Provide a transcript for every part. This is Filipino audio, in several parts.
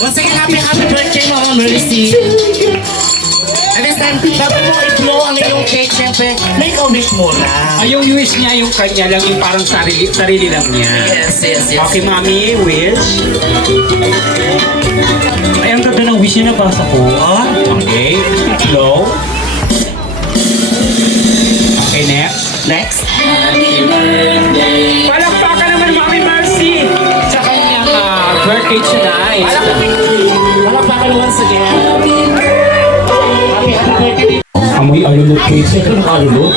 Once again, happy birthday, Mama Mercy. At this time, bago mo i-blow ang iyong cake, syempre, make a wish muna. Ay, yung wish niya, yung kanya lang, yung parang sarili lang niya. Yes. Okay, Mami, wish. Ay, ang ganda ng wish niya na basa ko. Okay, blow. Okay, next. Palakpakan naman, Mami Mercy, sa kanyang birthday tonight. Palakpakan once again. Happy birthday. Amoy alulot cake. Sino alulot?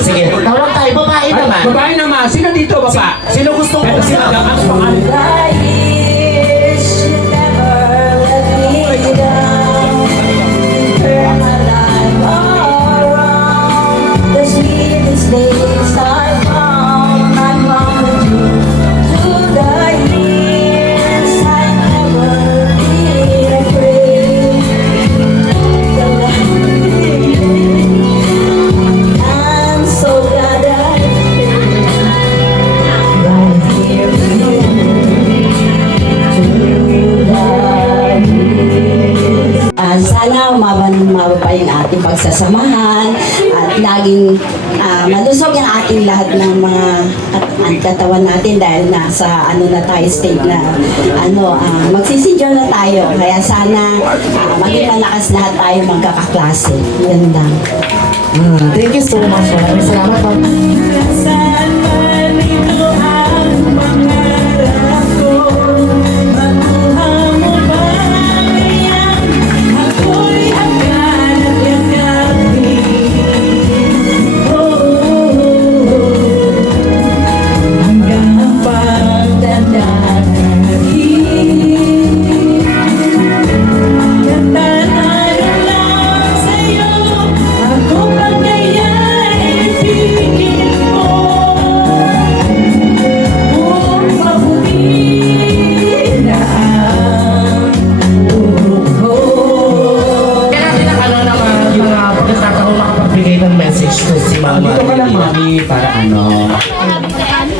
Sige, tawag tayo, babae naman. Babae naman. Sino dito, baba? Sino gustong Pero sino kumasa? ang pangalan? Sana umaba pa yung ating pagsasamahan at laging malusog yung ating lahat ng mga katawan natin dahil nasa na tayo state na magsisidyo na tayo. Kaya sana maging malakas lahat tayo magkakaklase. Yan lang. Thank you so much. Maraming salamat. Dito ka lang, Mami, para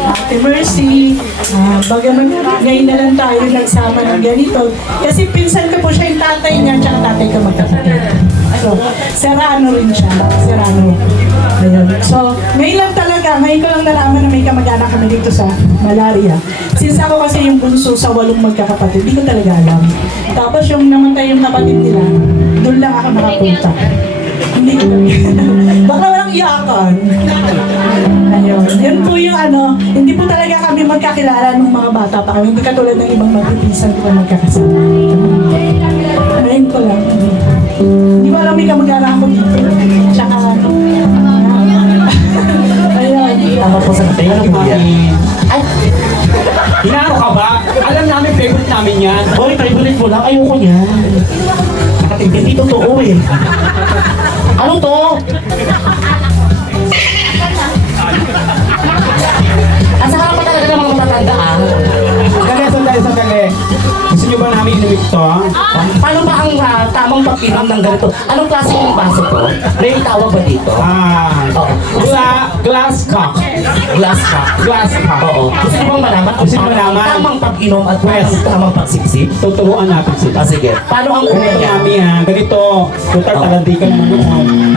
Ate Mercy, bagaman ngayon na lang tayo nagsama ng ganito. Kasi pinsan ko po siya yung tatay niya, tsaka tatay ko magkapatid. So, Serrano rin siya. Serrano. Ayun. So, ngayon lang talaga, ngayon ko lang nalaman na may kamag-anak kami dito sa Malaria. Since ako kasi yung bunso sa 8 magkakapatid, hindi ko talaga alam. Tapos yung namatay yung kapatid nila, doon lang ako nakapunta. Hindi ko baka walang iyakan. Ayun. Yun po yung hindi po talaga kami magkakilala nung mga bata pa kami. Hindi katulad ng ibang magpipinsan ko magkakasama. Ayun ko lang. Hindi ko alam may kamag-anak ako dito. Tsaka ayun. Tama po sa tayo. Ay, Hinaro ka ba? Alam namin, favorite namin yan. boy, favorite mo lang. Ayoko yan. Hindi totoo eh. Ano to? Ang sa harapan talaga ng mga matatanda Sandali. Gusto niyo ba namin inuwit to? Paano ba ang tamang pagpinom ng ganito? Anong klase yung baso to? May tawag ba dito? Glass cup. Glass cup. Glass cup. Oo. Gusto niyo bang malaman kung Gusto niyo malaman? tamang pag-inom at tamang pagsipsip? Tuturuan natin sila. Sige. Paano ang una Ganito, niya? Mami, ha? Ganito. Tutar, talandi ka naman noon.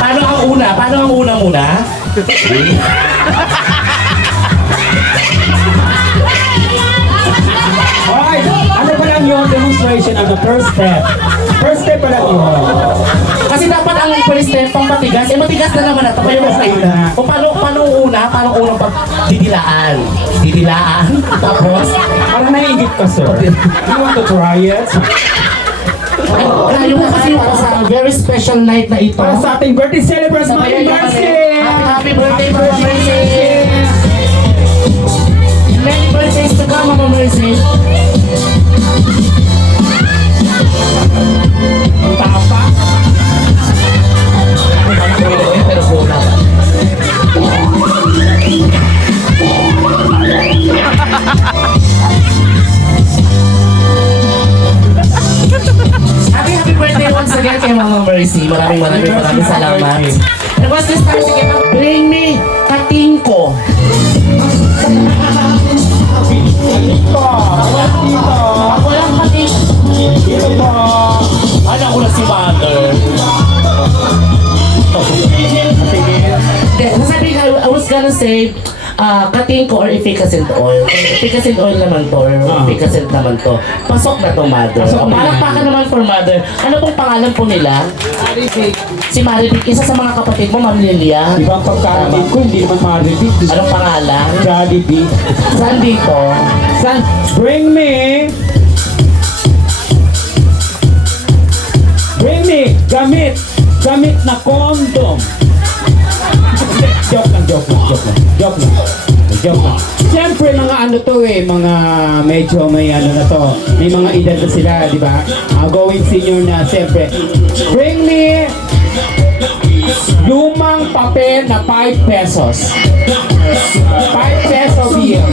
Paano ang una? Paano ang una muna? Alright, ano pa lang yung demonstration of the first step? First step pa lang yun. Kasi dapat ang first step pang matigas, matigas na naman ito. Kaya mas na. Kung paano una? Paano unang pagdidilaan? Didilaan? Tapos? Parang naiingit ka, sir. You want to try it? Tayo na kasi para sa very special night na ito. Para sa ating birthday celebrants, Mami Mercy! Happy birthday, Mama Mercy! Many birthdays to come, Mama Mercy! Ang tapa. Pero kulang. Happy birthday once again kay Mama Mercy. Maraming salamat. And what's this time? Sige, bring me katingko. po. Dito. Ako lang pati. Dito po. Anak ko na si mother. Hindi, sasabihin ko, I was gonna say, kating ko or efficacent oil. Efficacent oil naman to, or efficacent naman to. Pasok na to, mother. Pasok na. Palakpakan naman for mother. Ano pong pangalan po nila? Si Maribik, isa sa mga kapatid mo, Ma'am Lilia. Ibang pagkarinig ko, hindi naman marinig. Anong pangalan? Jollibee. Saan dito? San? Bring me gamit na condom. Joke lang. Siyempre mga ano to mga medyo may ano na to. May mga edad na sila, di ba? Going senior na, siyempre. Bring me lumang papel na 5 pesos. 5 peso bill.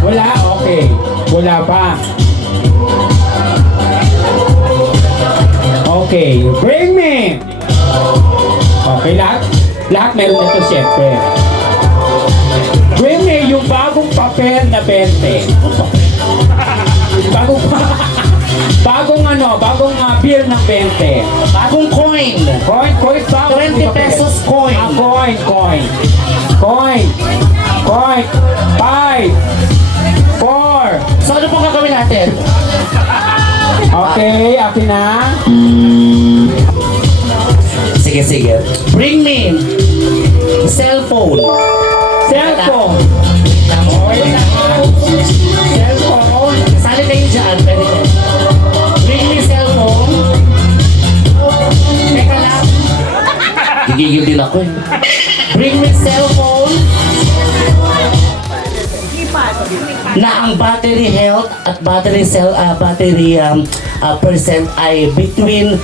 Wala? Okay. Wala pa. Okay, bring me! Okay, lahat meron nito siyempre. Bring me yung bagong papel na 20. bagong bill ng 20. Bagong coin. Coin ba? 20 pesos coin. Coin. 5, 4. So ano pong gagawin natin? Okay, akin na. Sige. Bring me cellphone. Cellphone. Okay na. Cellphone. Sali kayo dyan. Pwede ko. Bring me cellphone. Teka lang. Gigigil din ako eh. Bring me cellphone. Na ang battery health at battery percent ay between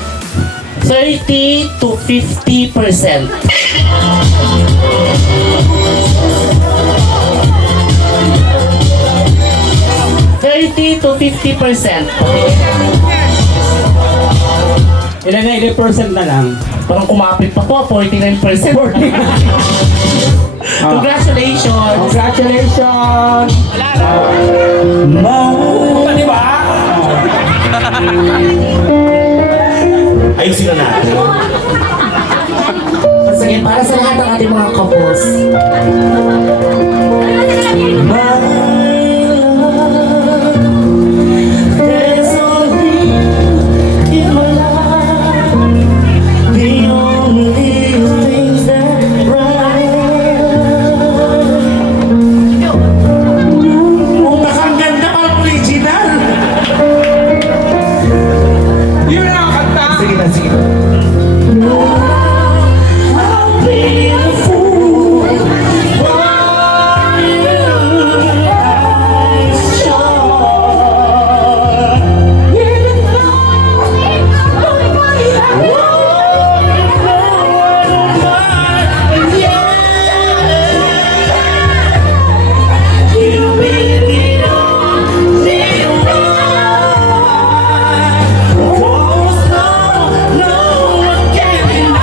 30 to 50%. to 50%. Ilan na 11% na lang. Parang kumapit pa to, 49%. Congratulations! Congratulations! Di ba? Ayusin na natin. Sige, para sa lahat ng ating mga couples. There's only in my life the only things that right. Ang ganda, parang original. Yun na ang kanta! Sige na. I'll be a fool for you. I'm sure. Even though nobody you really don't need no one can deny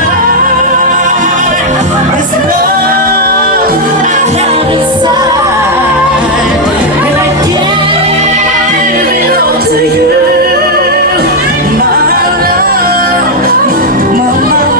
this love I have inside, and I give it all to you, my love, my love.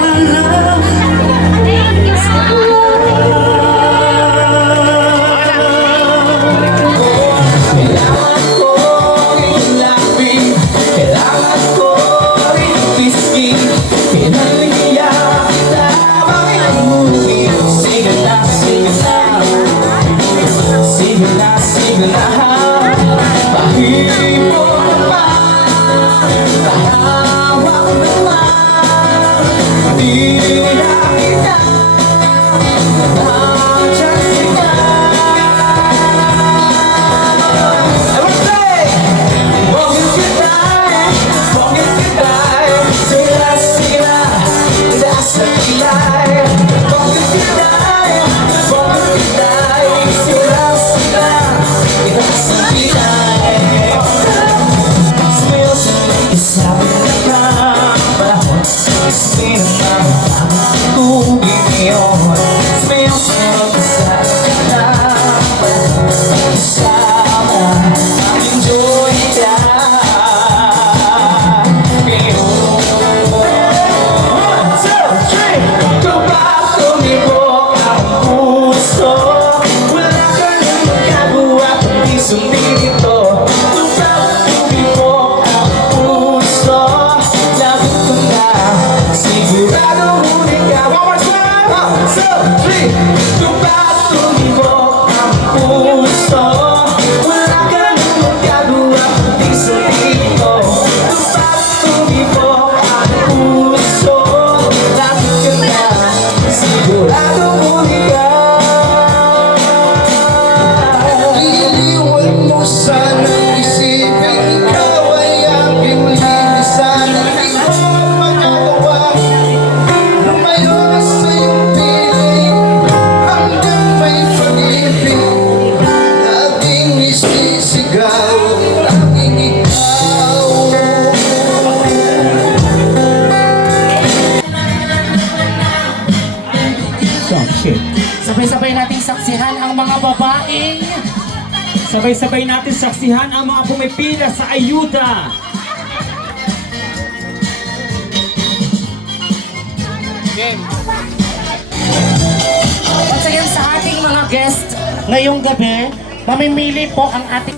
Sabi na ka, panahon, sino na Sabay-sabay natin saksihan ang mga pumipila sa ayuda. Once again sa ating mga guest ngayong gabi, mamimili po ang ating...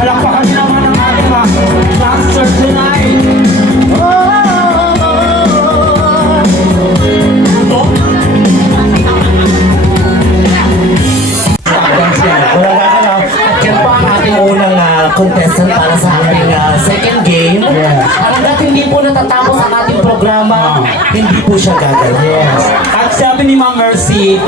Palakpakan niyo naman ang ating mga dancer tonight. Wala ka na. At yan po ang ating unang contestant para sa ating second game. Hanggat hindi po natatapos ang ating programa, hindi po siya gagalaw. At sabi ni Ma'am Mercy,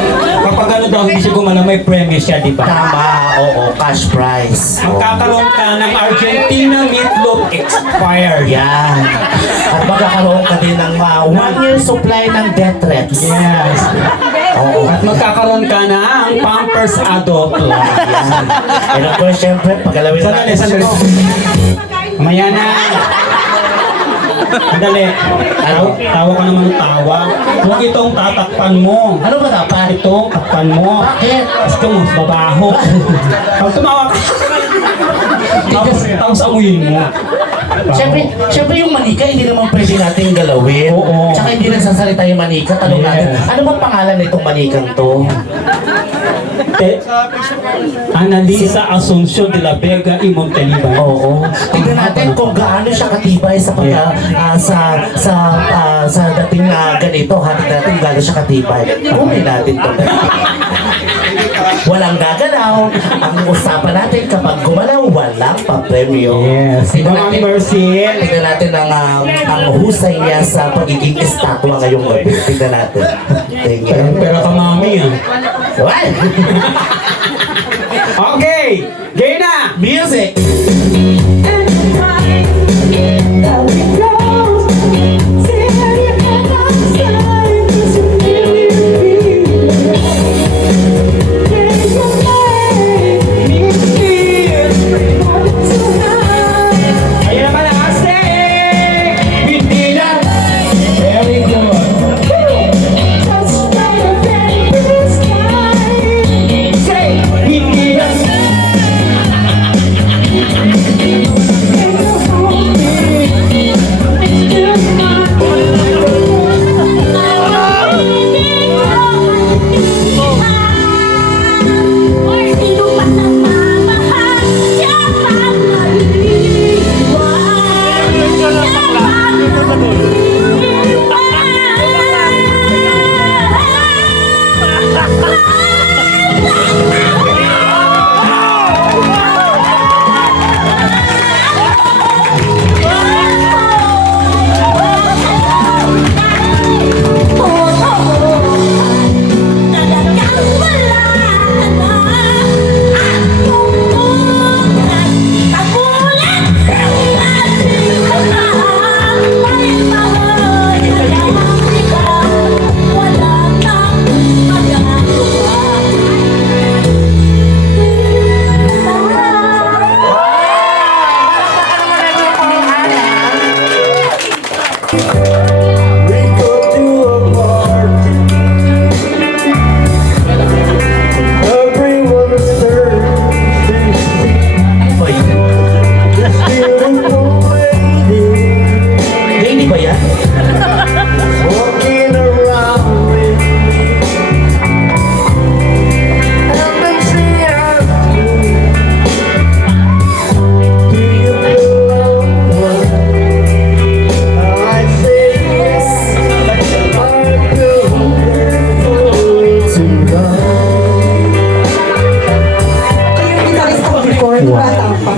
kapag ano daw hindi siya gumalaw, may premyo siya, di ba? Tama, oo, cash prize. Magkakaroon ka ng Argentina meatloaf expired. Yan. At magkakaroon ka din ng 1 year supply ng death threats. Yes. Oo. At magkakaroon ka ng Pampers Adult. Yan. And of course, syempre, paggalawin Sandali, sandali. Mamaya na. Sandali. Tawa ka naman ng tawa. Huwag itong tatakpan mo. Ano ba dapat? Itong takpan mo. Bakit? Gusto mo, babaho. Pag tumawa ka, tapos amuyin mo. Syempre yung manika, hindi naman pwede natin galawin. Oo. Tsaka hindi nagsasalita yung manika. Tanong natin, Yes. ano bang pangalan nitong manikang to? Analisa Asuncion de la Vega y Monteliban. Oo. Tignan natin kung gaano siya katibay sa sa dating na ganito. Hatid natin gaano siya katibay. Kumin natin to. Walang gagalaw. Ang usapan natin kapag gumalaw, walang papremyo. Yes. Tignan Ma'am natin, Mercy. tignan natin ang husay niya sa pagiging estatwa ngayong gabi. Tignan natin. Tingnan. Pero ka mami ah. What? Okay! Game na! Music! Ayun naman ang astig! Hindi na! Very good! Say! Hindi na!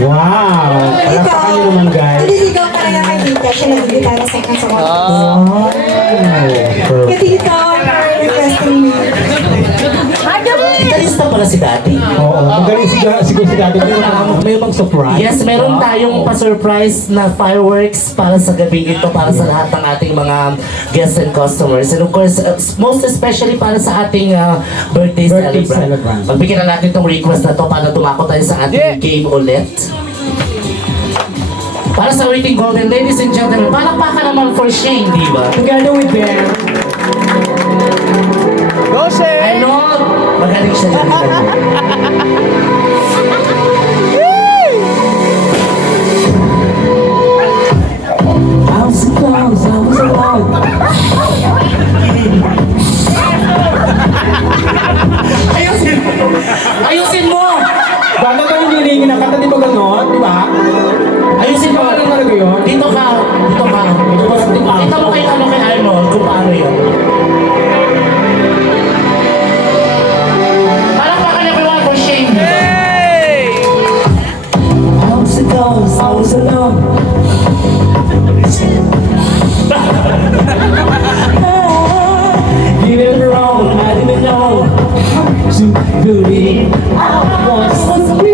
Wow! Palakpakan niyo naman, guys. Naliligaw talaga kay Tita. Siya nag-gitara sa akin sa kwarto. Oh, Kay Tita, requesting me. Gitarista pala si Daddy. Oo, magaling siguro si Daddy. May bang surprise? Yes, meron tayong pa-surprise na fireworks para sa gabi ito, para sa lahat ng ating mga guests and customers. And of course, most especially para sa ating birthday celebrant. Magbigyan na natin itong request na to para tumako tayo sa ating game ulit. Para sa Waiting Golden, ladies and gentlemen, palakpakan naman for Shane, di ba? Together with them. Go, Shay! Ano? Magaling siya dyan. I was alone. Ayusin mo! Gano'n ka yung nilingin ng kanta, di ba gano'n? Di ba? Ayusin mo! Ano talaga yun? Dito ka! Kita mo kay Arnold kung paano yun. Palakpakan everyone for Shane. I was alone. You did it wrong, I didn't know. To believe I was to be.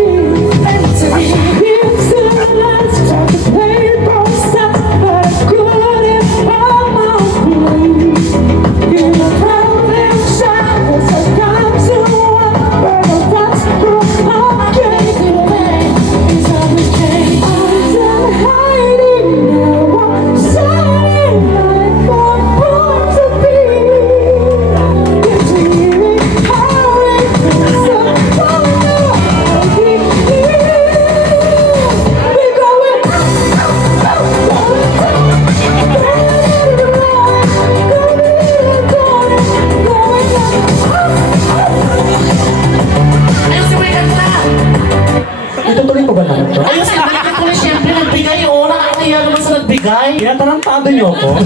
Itutuloy ko ba naman ito? Ayun, balikan ko na siyempre nagbigay. Oo, nakakaya naman sa nagbigay. Tinatarantado niyo ako.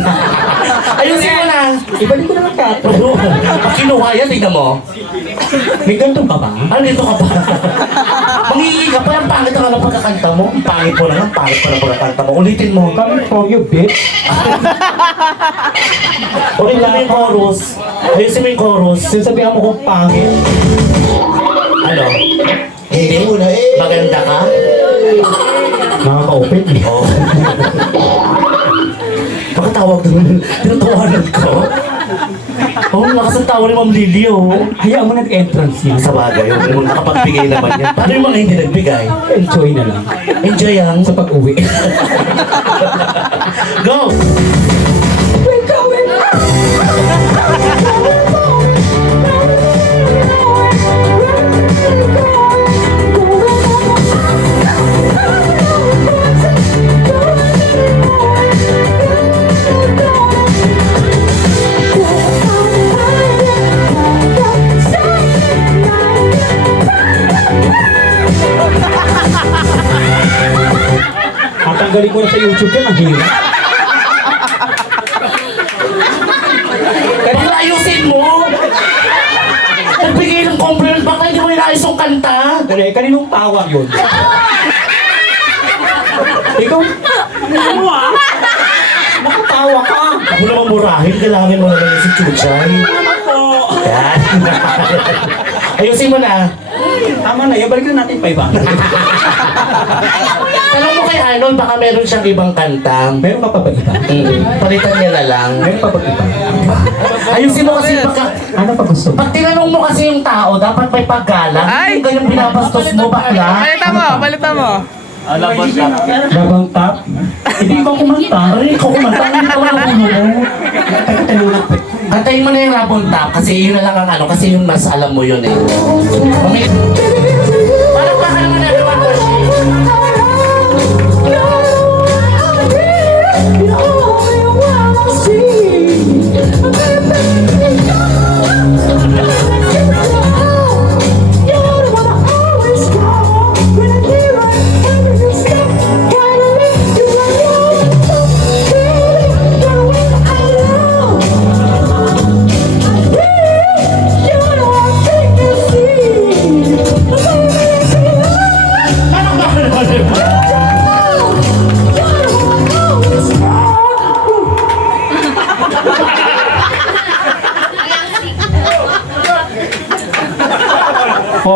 Ayusin mo na. Ibalik ko na lang kato. Kinuha yan, tignan mo. May ganito ka ba? Ano dito ka pa? Mangingi ka pa, ang pangit ang alam pagkakanta mo. Ang pangit mo na nga, pangit mo na pagkakanta mo. Ulitin mo. Coming from you, bitch. Ulitin mo yung chorus. Ayusin mo yung chorus. Sinasabihan mo kong pangit. Ano? Hindi mo na eh. Maganda ka? Nakaka-open eh. Oo. Baka tawag doon. Tinatawanan ko. Oo, lakas ang tawa ni Ma'am Lily, oh. Hayaan mo nag-entrance niya. Sa bagay, yung nakapagbigay naman yan. Paano yung mga hindi nagbigay? Enjoy na lang. Enjoy ang Sa pag-uwi. Go! At tanggalin ko na sa YouTube yan, ang hirap. Bakit ayusin mo? Nagbigay ng compliment, baka hindi mo inaayos yung kanta? Dali, kaninong tawag yun? Ikaw? Ano ah? Nakatawa ka. Ako naman murahin, galangin mo naman yung si Chuchay. Yan. Ayusin mo na. Tama na, yan. Balikan natin pa iba. Tanong mo kay Arnold, baka meron siyang ibang kanta. Meron ka pa ba iba? Palitan niya na lang. Meron pa ba iba? Ayusin mo kasi pagka... Ano pa gusto? Pag tinanong mo kasi yung tao, dapat may paggalang. Hindi yung ganyang binabastos mo, bakla. Palitan mo! Labang tap? Hindi ko kumanta. Ay, ikaw kumanta, hindi ka wala ulo mo. Teka, tanungan pa. Kantayin mo na yung Rabon Tap kasi yun na lang ang ano, kasi yun mas alam mo yun eh. Parang baka naman everyone worship.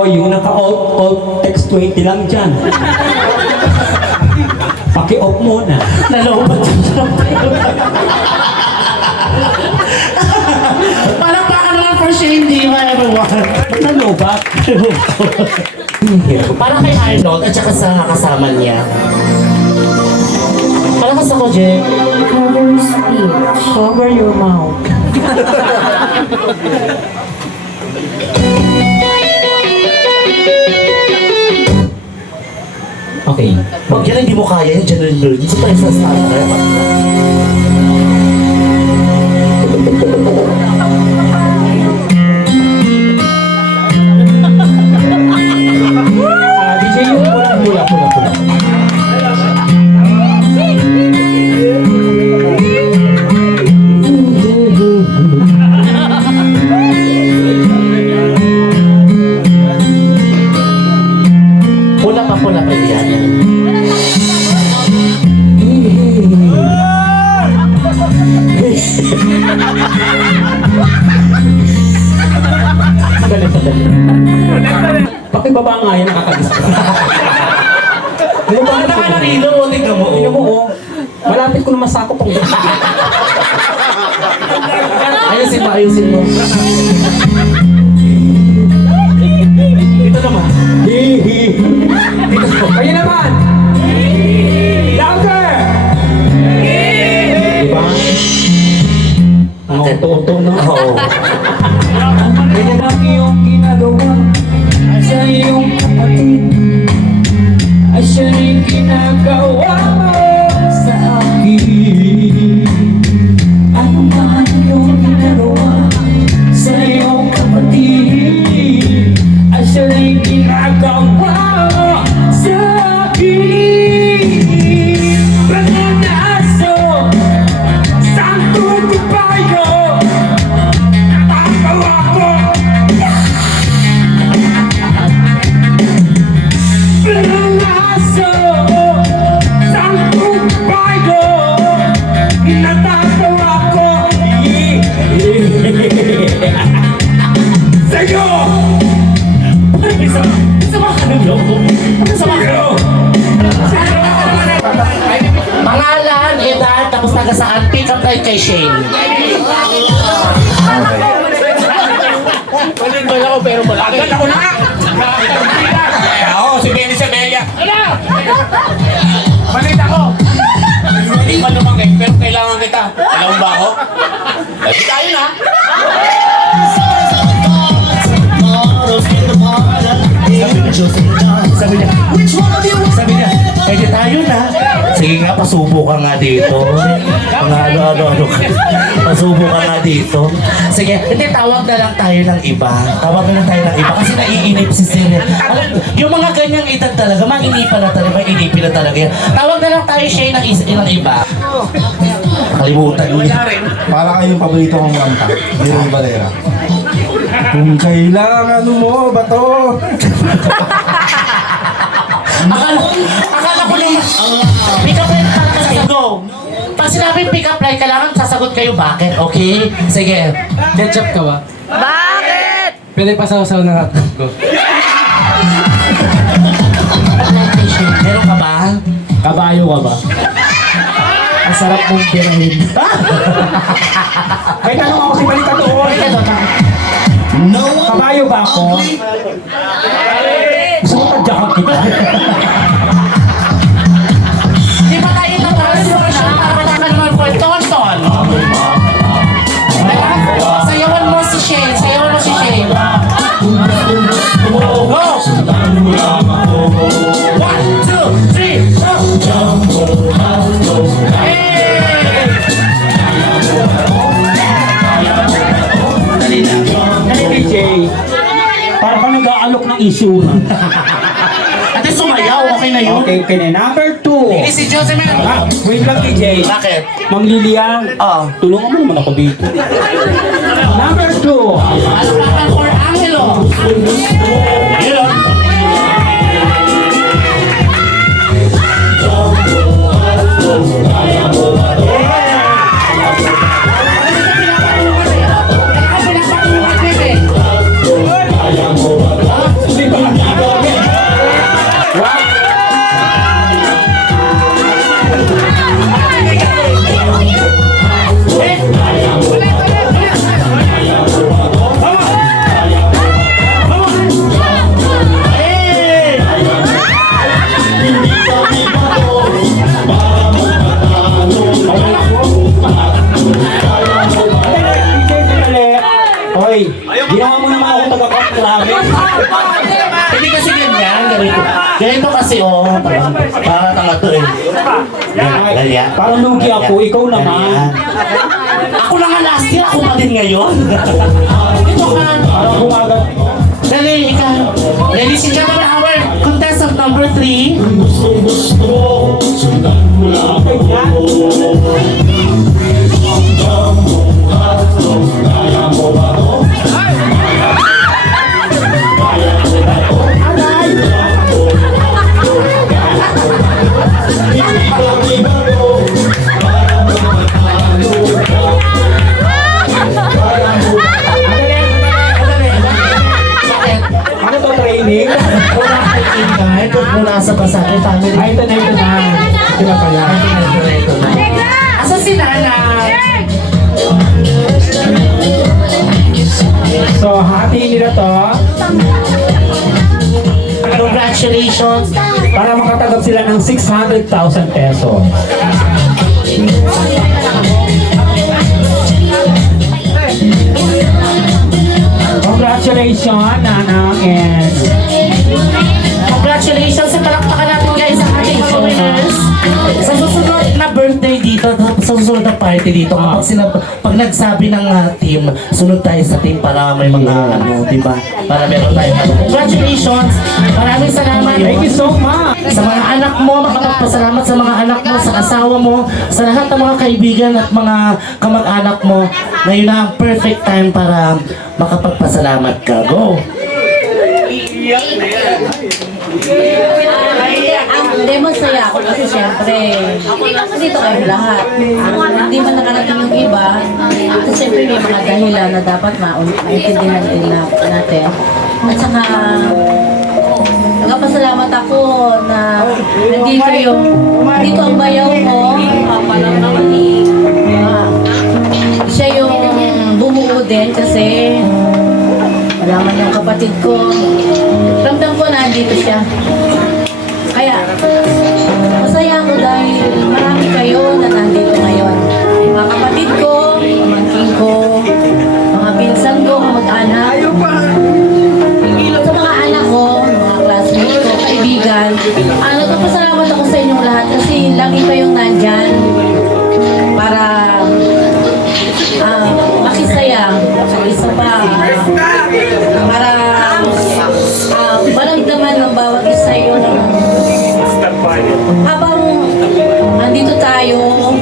yung naka-alt text 20 lang dyan. Paki-off muna. Nalobat siya. Parang baka naman for shame, di ba everyone? Nalobat. Para kay Arnold at saka sa kasama niya. Malakas ako, Jack. Cover your mouth. Okay. Pag yan hindi mo kaya, yan general learning. Ito tayo sa starter. DJ yung pula. Pula pa pula pa yan. Sandali. Pakibaba nga yan, nakakadistra. Ano na kayo ng ilo mo? Tingnan mo. Tingnan mo, oh. Malapit ko na masakop ang Ayusin mo, ayusin mo. Dito naman. Kayo naman! Louder! Diba? Ang auto-auto na. Oo. Kaya lang iyong ginagawa sa iyong kapatid ay siya rin ginagawa mo sa akin. Ano man iyong ginagawa sa iyong kapatid ay siya rin ginagawa mo sa akin. Pagkanaso, santo kumpayo, natatawa ko. Pagkanaso, santo kumpayo, natatawa ko. Sa'yo! Sama ka ng loob. Sama ka. Pangalan, edad, tapos taga saan, pick up line kay Shane. Agad ako na! Oo, si Benny Sabella. Malit ako! Hindi pa lumangit, pero kailangan kita. Alam mo ba ako? Hindi tayo na! Sabi niya, di tayo na. Sige nga, pasubo ka nga dito. Mga ano. Pasubo ka nga dito. Sige, hindi, tawag na lang tayo ng iba. Tawag na lang tayo ng iba kasi naiinip si Sir. Yung mga ganyang edad talaga, mainipan na talaga, mainipin na talaga yan. Tawag na lang tayo siya ng iba. Kalimutan mo yan. Para kayong paborito kong kanta, Dino Valera. Kung kailangan mo ba to? Akala ko naman, pick up line para ka sasagot. Go! Pag sinabing pick up line, kailangan sasagot kayo bakit, okay? Sige. Ketchup ka ba? Bakit? Pwede pa sausaw ng hotdog ko. Meron ka ba? Kabayo ka ba? Ang sarap mong pirahin. May tanong ako si Balita doon. Kabayo ba ako? Gusto mo tadyakan kita? Di ba tayo na-transformation para wala ka naman for Tonton? Sayawan mo si Shane. Sayawan mo si Shane. Go! 1, 2, 3, go! Hey, DJ. Para ka nag-aalok ng issue. Ate, sumayaw. Okay na yun. Okay na. Number 2. Ini si Joseman. Wait lang, DJ. Bakit? Ma'am Lilian. Tulungan mo naman ako dito. Number 2. Alapakan for Angelo. Yun o. Hindi kasi ganyan. Ganito kasi, para tanga to eh. Ganyan. Parang lugi ako, ikaw naman. Ganyan. Ako lang nga last year, ako pa din ngayon. Ito ka. Parang gumagat. Dali, ikaw. Ladies and gentlemen, our contestant number 3. Ano to, training? Wala kay Ingay, kung mula sa Basari family. Ay, ito na, ito na. Sila pala. Ito na. Asa si Nanay? So, hati nila to Congratulations. para makatanggap sila ng 600,000 pesos. Congratulations, Nana and Congratulations sa palakpakan natin guys sa ating mga winners. Sa susunod na birthday dito, sa susunod na party dito, pag nagsabi ng team, sunod tayo sa team para may mga diba? Para meron tayo. Congratulations! Maraming salamat. thank you so much. Sa mga anak mo, makapagpasalamat sa mga anak mo, sa asawa mo, sa lahat ng mga kaibigan at mga kamag-anak mo. Ngayon na ang perfect time para makapagpasalamat ka. Go! Hindi, masaya ako kasi syempre, dito kayo lahat. Hindi man nakarating yung iba, kasi syempre may mga dahilan na dapat maintindihan din natin. At saka, nagpapasalamat ako na nandito ang bayaw ko, palang naman siya yung bumuo din kasi malaman yung kapatid ko. Ramdam ko na andito siya. Kaya, masaya ako dahil marami kayo na nandito ngayon. Mga kapatid ko, pamangkin ko, mga pinsan ko, kamag-anak. Sa mga anak ko, mga classmates ko, kaibigan. Nagpapasalamat ako sa inyong lahat kasi lagi kayong nandyan para makisaya. Isa pa, para maramdaman ng bawat isa yung habang andito tayo,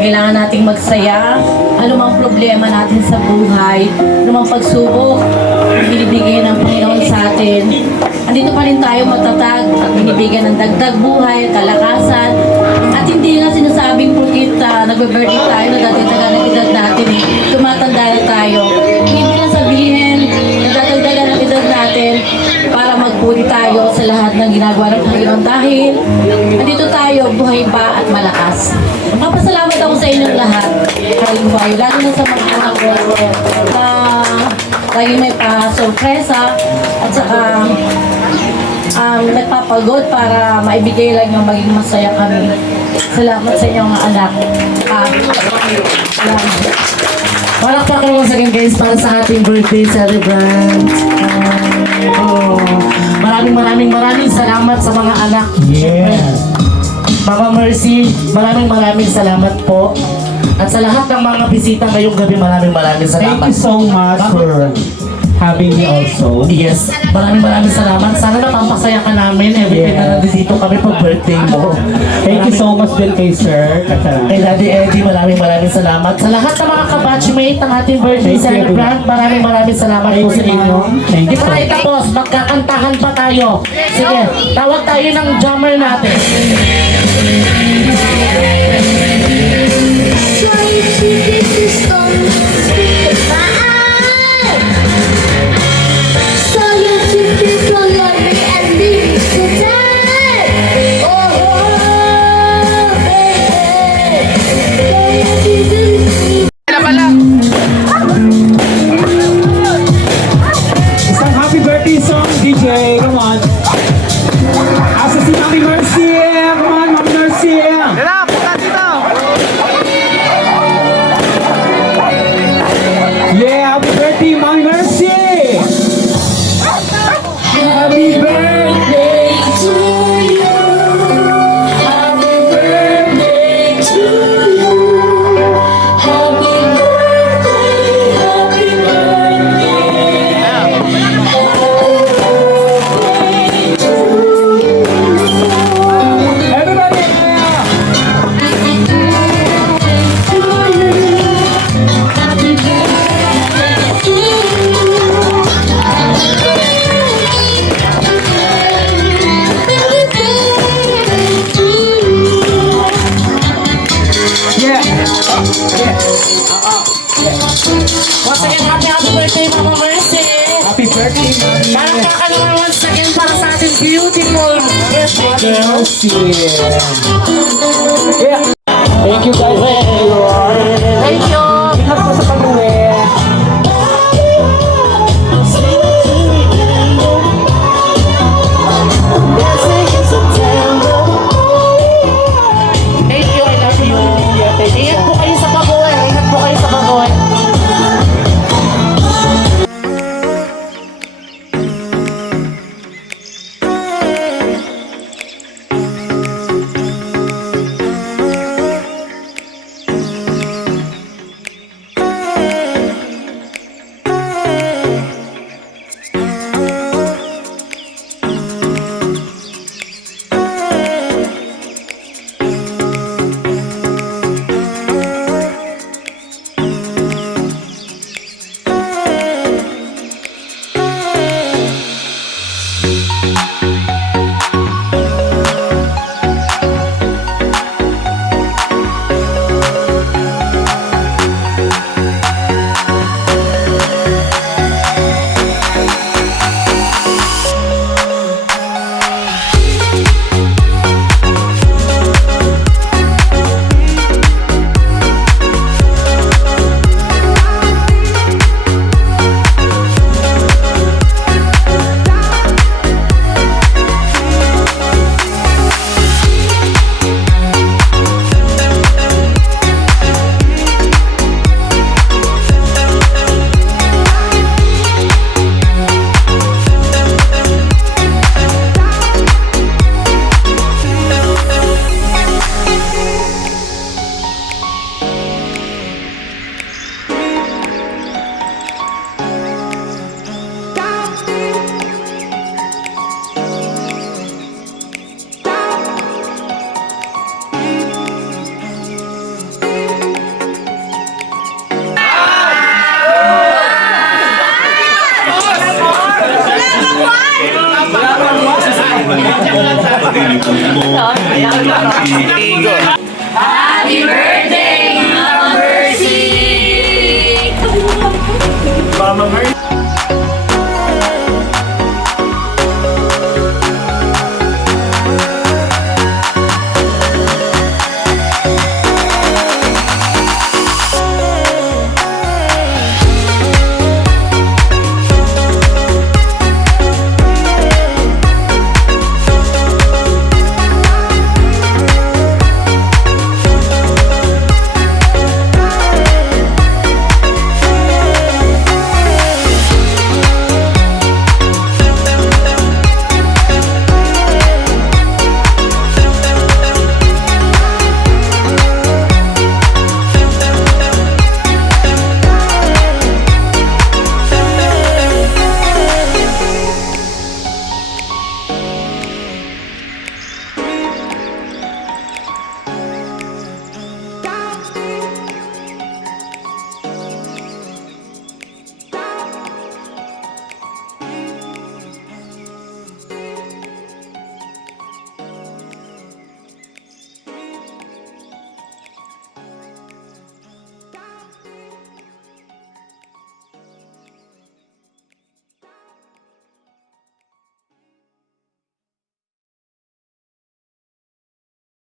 kailangan nating magsaya. Anumang problema natin sa buhay, anumang pagsubok, binibigay ng Panginoon sa atin. Andito pa rin tayo matatag at binibigyan ng dagdag buhay, kalakasan. At hindi nga sinasabing porkit nagbe-birthday tayo, nadadagdagan ng edad natin tumatanda na tayo. Hindi na sabihin, nadadagdagan ng edad natin para magpuri tayo sa lahat ng ginagawa ng Panginoon dahil andito tayo, buhay pa at malakas. Mapasalamat ako sa inyong lahat. Kayo, lalo na sa mga anak ko na lagi may pa-sorpresa at saka nagpapagod para maibigay lang yung maging masaya kami. Salamat sa inyong mga anak. Salamat. Palakpakan once again guys para sa ating birthday celebrant. Maraming salamat sa mga anak. Yes. Mama Mercy, maraming salamat po. At sa lahat ng mga bisita ngayong gabi, maraming Thank salamat. you so much for having me also. Yes, maraming salamat. Sana napampasaya ka namin every time na nandito kami pag birthday mo. Thank you so much din kay Sir. Kay Daddy Eddie, maraming salamat. Sa lahat ng mga kabatchmate ng ating birthday Thank you, celebrant, maraming salamat po sa inyo. Thank Di you pa so tayo much. tapos, magkakantahan pa tayo. Sige, tawag tayo ng drummer natin. Isang happy birthday song, DJ. Come on. Asa si Mami Mercy. Mercy. Yeah. Thank you guys. Thank you. Ingat po sa pag-uwi. Thank you, I love you. Ingat po kayo sa pag-uwi. Ingat po kayo sa pag-uwi. Happy birthday, Mama Mercy! Mama Mercy.